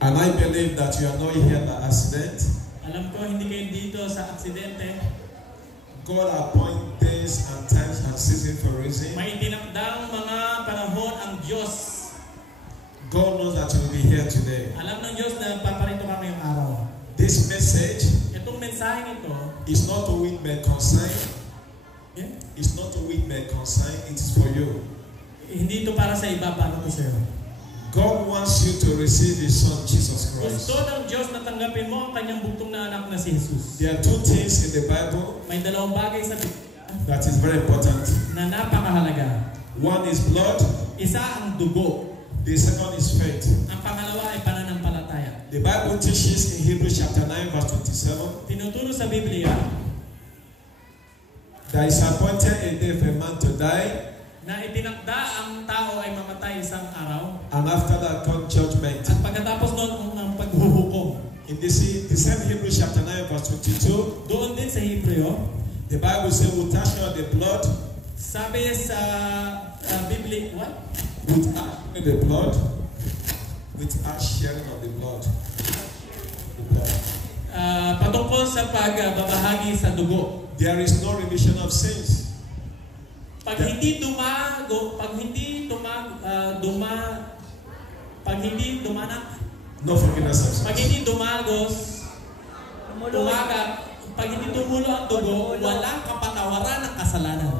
And I believe that you are not here by accident. Alam ko hindi kayo dito sa aksidente. God appoint days and times and seasons for reason. May itinakdang mga panahon ang Diyos. God knows that you will be here today. Alam ng Diyos na paparito ka ngayong araw. This message Itong mensaheng ito is not to win men concern. Yeah. It's not to win men concern. It is for you. Hindi ito para sa iba, para ito sa'yo. God wants you to receive His Son, Jesus Christ. Gusto ng Diyos na tanggapin mo ang kanyang bugtong na anak na si Jesus. There are two things in the Bible May dalawang bagay sa Biblia that is very important. na napakahalaga. One is blood. Isa ang dugo. The second is faith. Ang pangalawa ay pananampalataya. The Bible teaches in Hebrews chapter 9 verse 27. Tinuturo sa Biblia There is appointed a day for a man to die, na itinakda ang tao ay mamatay isang araw and after that comes judgment. at pagkatapos noon ang paghuhukom. In the same Hebrews chapter 9 verse 22, Doon din sa Hebreo, the Bible says, without sharing the blood, sabi sa Biblia, what? without sharing the blood, without sharing of the blood, Patungkol sa pagbabahagi sa dugo. there is no remission of sins. Pag hindi dumanak, No forgiveness of pag sins. hindi dumagos, pag hindi tumulo ang dugo, walang kapatawaran ng kasalanan.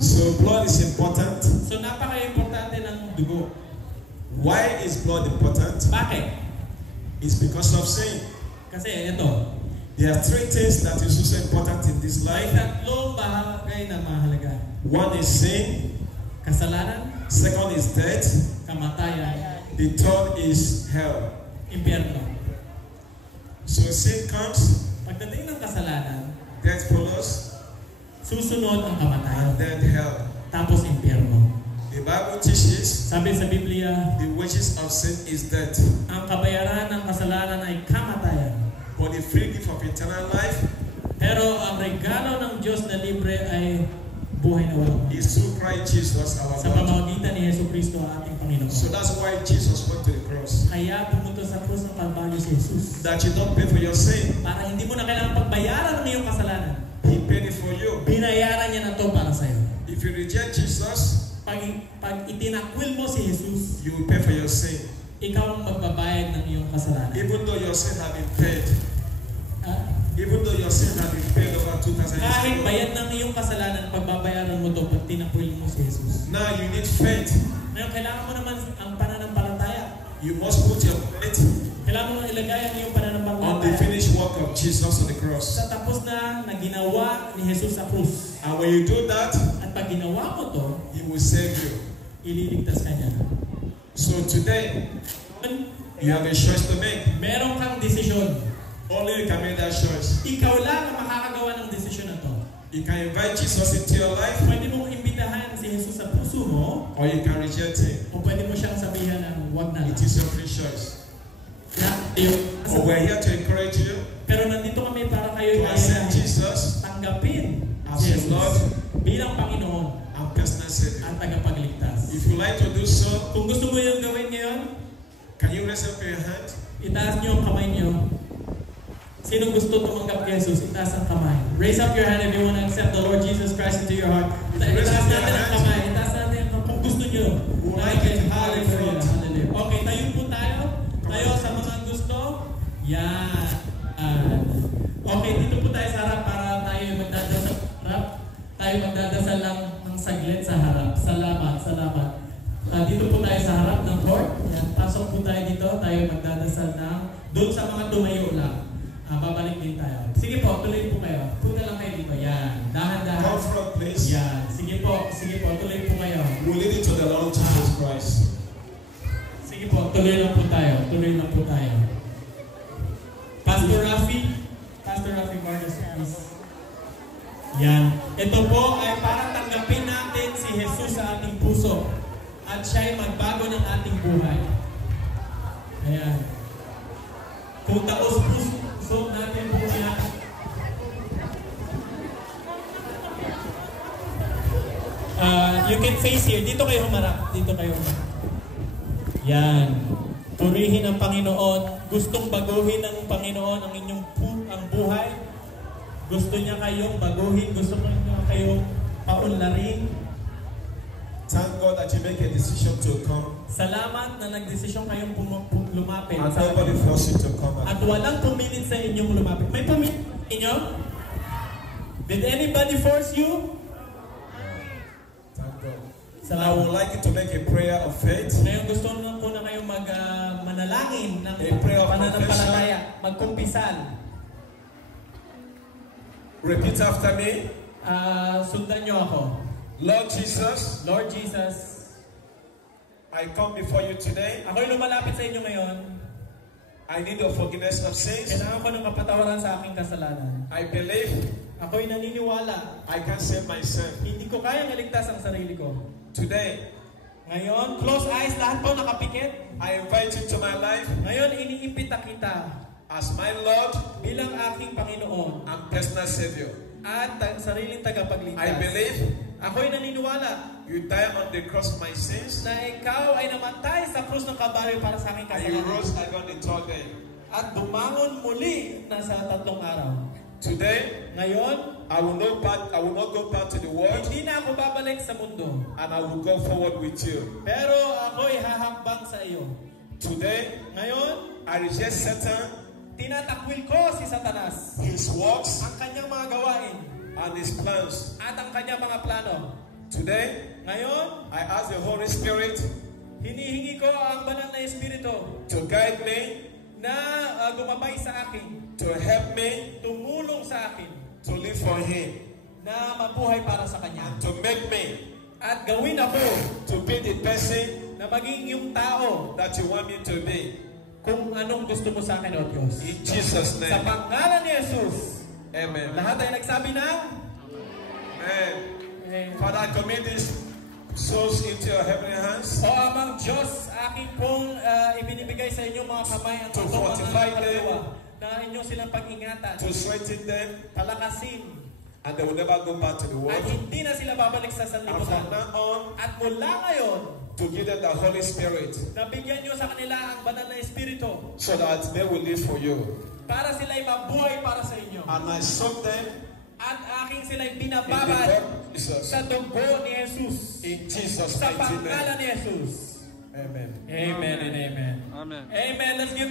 So blood is important. So napaka-importante ng dugo. Why is blood important? Bakit? It's because of sin. Kasi ito, There are three things that is also important in this may life. tatlong bagay na mahalaga. One is sin. Kasalanan, Second is death. kamatayan, The third is hell. impyerno. So sin comes, Pagdating ng kasalanan, death follows, susunod ang and kamatayan, then hell. tapos impyerno. The Bible teaches Sabi sa Biblia, the wages of sin is death, ang kabayaran ng kasalanan ay kamatayan. but the free gift of eternal life Pero ang regalo ng Diyos na libre ay buhay na walang hanggan. is through Christ Jesus our Sa Lord. pamamagitan ni Yesu Kristo ang ating Panginoon. So that's why Jesus went to the cross. Kaya pumunta sa krus ng Kalbaryo si Jesus. That you don't pay for your sin. Para hindi mo na kailangan pagbayaran ng iyong kasalanan. He paid it for you. Binayaran niya na to para sa iyo. If you reject Jesus, Pag itinakwil mo si Jesus, you will pay for your sin. ikaw ang magbabayad ng iyong kasalanan. Even though your sin has been paid. Ah, Even though your sin has been paid over 2,000 years kahit ago. bayad ng iyong kasalanan, pagbabayaran mo to pag tinakwil mo si Jesus. Now you need faith. Ngayon, kailangan mo naman ang pananampalataya. You must put your faith Kailangan mo ilagay ang iyong on the pananampalataya finished work of Jesus on the cross. sa tapos na ginawa ni Jesus sa krus. And when you do that, At pag ginawa mo to, He will save you. ililigtas ka niya. So today, you have a choice to make. Meron kang desisyon. Only you can make that choice. Ikaw lang ang makakagawa ng desisyon na to. You can invite Jesus into your life, Pwede mong imbitahan si Jesus sa puso mo, or you can reject Him. o pwede mo siyang sabihan ng wag na It lang. is your free choice. Na, Or we're here to encourage you pero nandito kami para to kayo accept ay Jesus tanggapin as si your Lord Jesus bilang Panginoon and personal Savior. at tagapagligtas. If you like to do so, Kung gusto mo yung gawin ngayon, can you raise up your hand? itaas niyo ang kamay niyo. Sino gusto tumanggap kay Jesus? Itaas ang kamay. Raise up your hand if you want to accept the Lord Jesus Christ into your heart. Itaas natin ang kamay. Itaas natin ang kamay. Kung gusto niyo. Hallelujah. Hallelujah. Okay, tayo po tayo. Tayo sa mga gusto. Yan. Okay, dito po tayo sa harap para tayo magdadasal. Tayo magdadasal lang ng saglit sa harap. Salamat, salamat. Dito po tayo sa harap ng court. Yan. Pasok po tayo dito. Tayo magdadasal ng doon sa mga tumayo lang. Babalik din tayo. Sige po, tuloy po kayo. Punta lang kayo dito. Yan. Dahan-dahan. Come front, please. Yan. Sige po, tuloy po kayo. We'll lead it to the Lord Jesus Christ. Sige po, tuloy lang po tayo. Tuloy lang po tayo. Pastor Rafi Vargas, please. Yan. Ito po ay para tanggapin natin si Jesus sa ating puso at siya ay magbago ng ating buhay. Ayan. Kung taos puso natin po siya. You can face here. Dito kayo humarap. Dito kayo humarap. Yan. Purihin ang Panginoon. Gustong baguhin ng Panginoon ang inyong ang buhay. Gusto niya kayong baguhin. Gusto niya kayong paunlarin. Thank God that you make a decision to come. Salamat na nagdesisyon kayong lumapit. And nobody forced you to come. At walang pumilit sa inyong lumapit. May pumilit sa inyo? Did anybody force you? Thank God. Salamat. I would like you to make a prayer of faith. Ngayon gusto ko na kayong manalangin ng A prayer of pananampalataya, magkumpisal. Repeat after me. Sundan niyo ako. Lord Jesus, Lord Jesus, I come before you today. ako'y lumalapit sa inyo ngayon. I need your forgiveness of sins. Kailangan ko ng kapatawaran sa aking kasalanan. I believe Ako'y naniniwala. I can save myself. Hindi ko kayang iligtas ang sarili ko. Today, Ngayon, close eyes, lahat po nakapikit. I invite you to my life Ngayon, iniimbita kita as my Lord bilang aking Panginoon and personal Savior. at sariling tagapagligtas. I believe Ako'y naniniwala you died on the cross of my sins na ikaw ay namatay sa krus ng Kalbaryo para sa aking and you kasalanan. rose again on the third day. At bumangon muli na sa 3 araw. Today, Ngayon, I will not go back to the world, hindi na ako babalik sa mundo. and I will go forward with you. Pero ako'y hahambang sa iyo. Today, Ngayon, I reject Satan, tinatakwil ko si Satanas, his works, ang kanyang mga gawain, and his plans. at ang kanyang mga plano. Today, Ngayon, I ask the Holy Spirit hinihingi ko ang banal na Espiritu to guide me, na gumabay sa akin, to help me tumulong sa akin, to live for Him, na mabuhay para sa Kanya. to make me At gawin ako to be the person na maging yung tao that you want me to be. kung anong gusto mo sa akin, O Diyos. In Jesus' Sa name, pangalan ni Jesus, Amen. lahat ay nagsabi ng Amen. eh, Father, I commit these souls into your heavenly hands O amang Diyos, aking pong ibinibigay sa inyong mga kamay ang To tutong fortify ng kaluluwa na inyong silang pag-ingatan, to strengthen them, palakasin, and they will never go back to the at world. hindi na sila babalik sa And from sanlibutan. now on, At mula ngayon, to give them the Holy Spirit, nabigyan nyo sa kanila ang banal na Espiritu so that they will live for you. para sila'y mabuhay para sa inyo. And I soak them At aking sila'y in the binababad blood of Jesus. sa dugo ni Jesus. In Jesus' Sa mighty name. pangalan ni Jesus. Amen. Amen and amen. Amen. Amen. Let's give